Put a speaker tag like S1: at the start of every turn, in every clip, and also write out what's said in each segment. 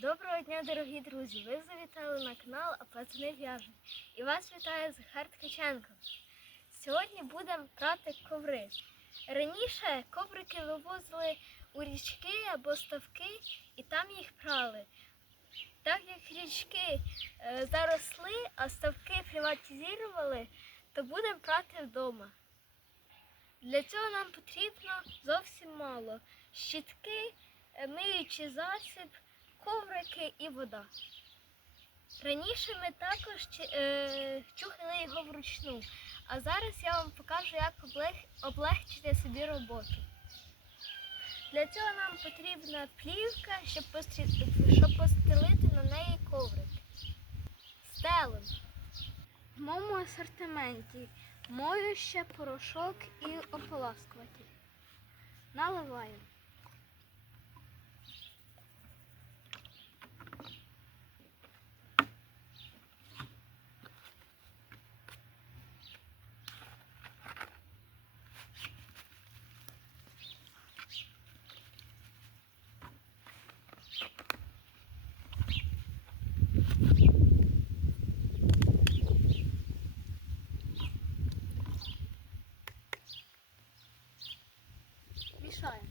S1: Доброго дня, дорогі друзі! Ви завітали на канал А пацани в'яжуть. І вас вітає Захар Ткаченко. Сьогодні будемо прати коври. Раніше коврики вивозили у річки або ставки і там їх прали. Так як річки е, заросли, а ставки приватизували, то будемо прати вдома. Для цього нам потрібно зовсім мало. Щітки, е, миючий засіб, коврики і вода. Раніше ми також е, чухали його вручну, а зараз я вам покажу, як облегчити собі роботу. Для цього нам потрібна плівка, щоб, постелити на неї коврик. Стелим. В моєму асортименті моюще, порошок і ополаскуватель. Наливаємо. Мішаємо.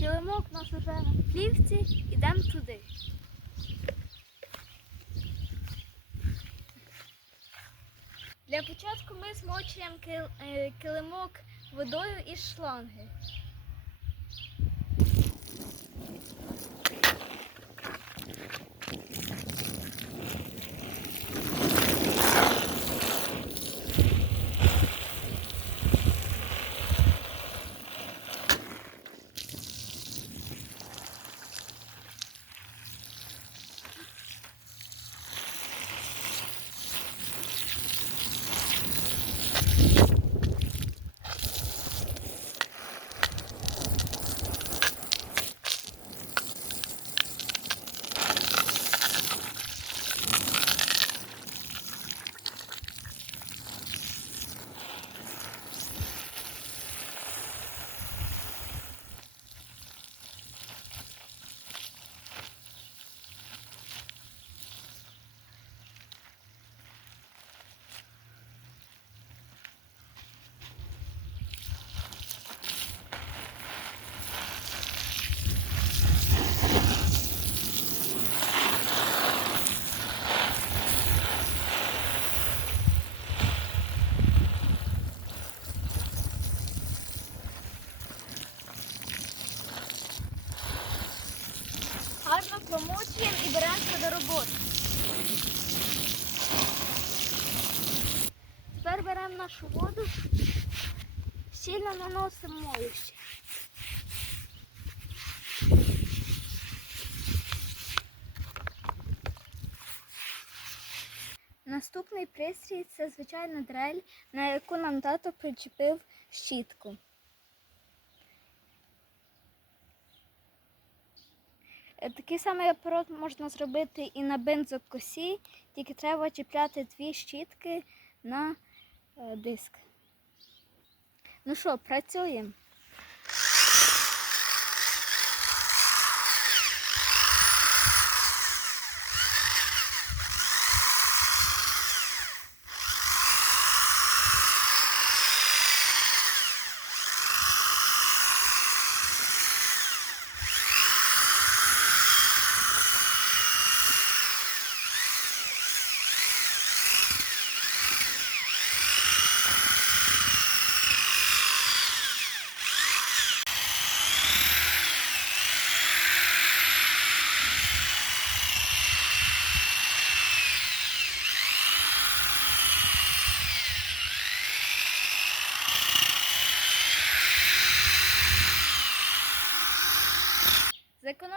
S1: Килимок у нас уже на плівці, йдемо туди. Для початку ми змочуємо е, килимок водою із шланги. Гарно промочуємо і беремося до роботи. Тепер беремо нашу воду, сильно наносимо моюще. Наступний пристрій це звичайна дрель, на яку нам тато причепив щітку. Такий самий апарат можна зробити і на бензокосі, тільки треба чіпляти дві щітки на е, диск. Ну що, працюємо.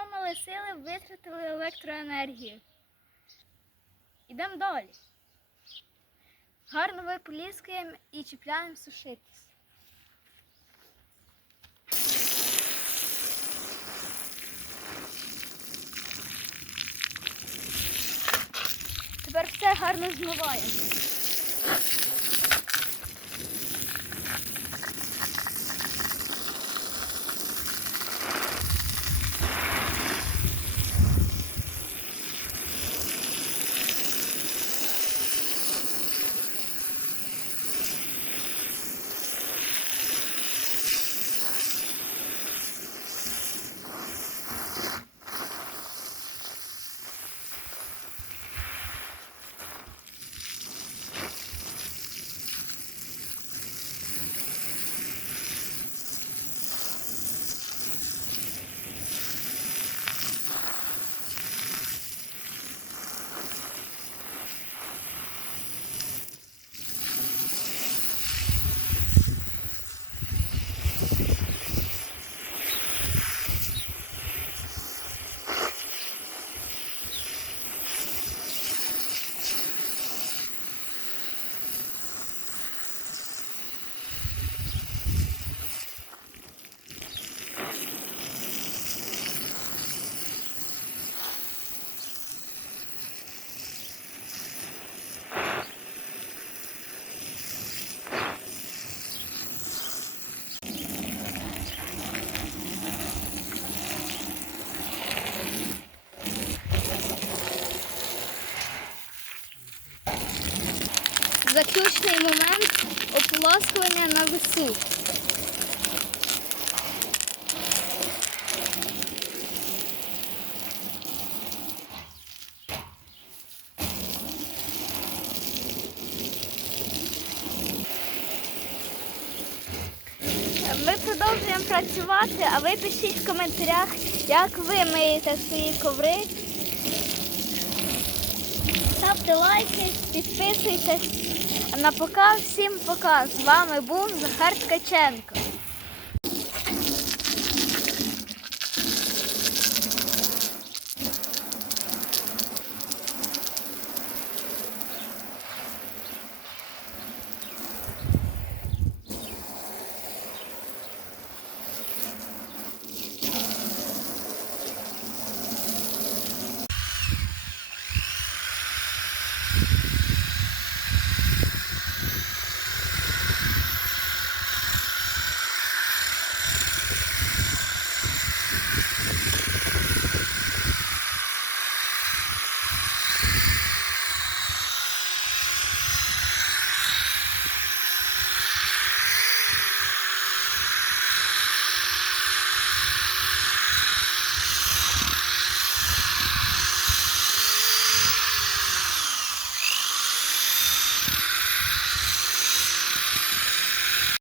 S1: Зекономили сили, витратили електроенергію. Ідемо далі. Гарно виполіскуємо і чіпляємо сушитись. Тепер все гарно змиваємо. Момент ополаскування на весу. Ми продовжуємо працювати, а ви пишіть в коментарях, як ви миєте свої коври. Ставте лайки, підписуйтесь. На пока всім пока. З вами був Захар Ткаченко.